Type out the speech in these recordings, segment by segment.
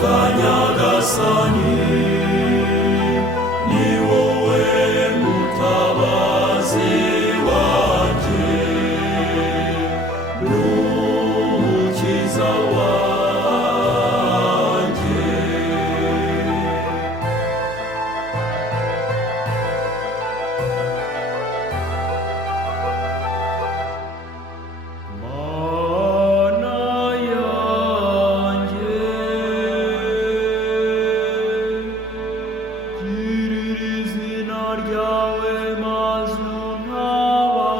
Nyagasani ni wowe mutabazi wanjye n'umukiza wanjye. Mana yanjye girira izina ryawe maze untabare,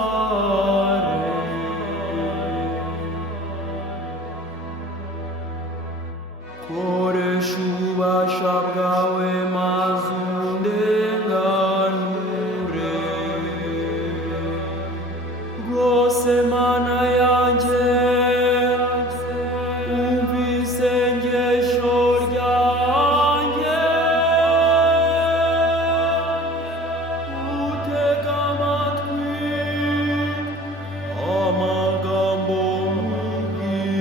koresha ububasha bwawe maze undenganure, rwose Mana yanjye umva isengesho ryanjye, utega amatwi amagambo nkubwira.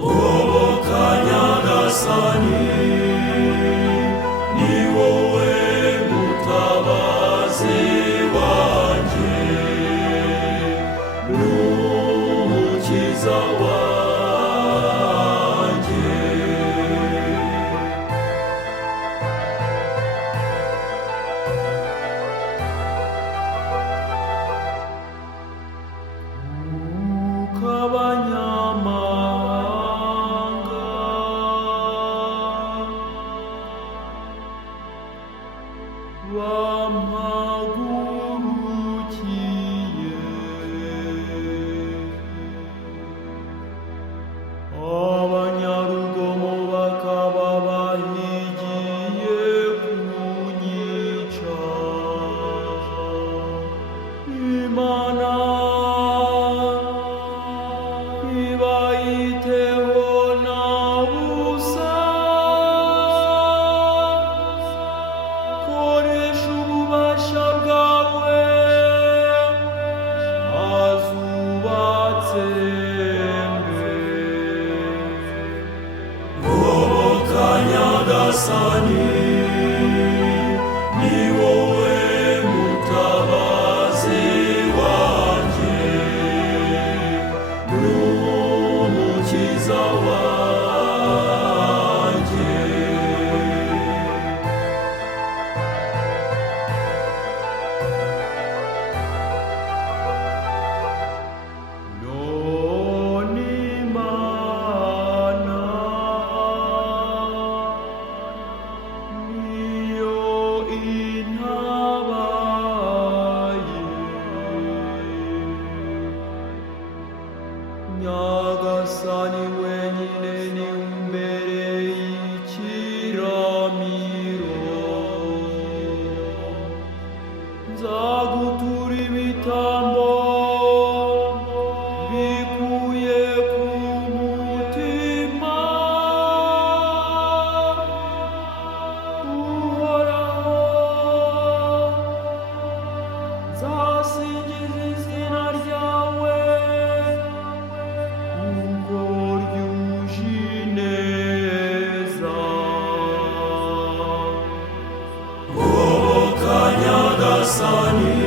Goboka Nyagasani ni wowe mutabazi wanjye n'umukiza wanjye. Abanyamahanga bampagurukiye, abanyarugomo bakaba bahigiye kunyica. Imana ibayiteho na busa, koresha ububasha bwawe maze ubatsembe. Goboka Nyagasani ni wowe mutabazi wanjye n'umukiza wanjye. None Imana niyo intabaye, Nyagasani wenyine ni imbere y'ikiramiro, nzagutura ibitambo bikuye ku mutima. Uhoraho, nzasingiza izina ryawe kuko ryuje ineza. Goboka Nyagasani